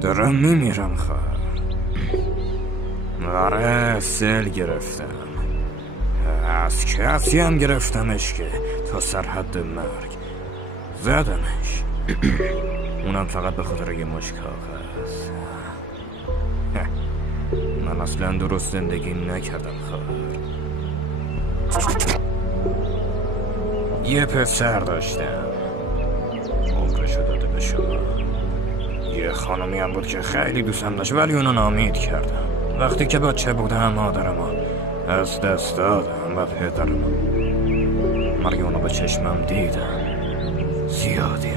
دارم میمیرم خواهر. آره سل گرفتم. از کسی هم گرفتمش که تا سرحد مرگ زدمش. اونم فقط به خاطر یه مشت کاغذ. من اصلا درست زندگی نکردم خواهر. یه پسر داشتم، عمرشو داده به شما. یه خانمی هم بود که خیلی دوستم داشت ولی اونو ناامید کردم. وقتی که بچه بودم مادرمو از دست دادم و پدرمو مرگ اونو به چشمم دیدم. زیادی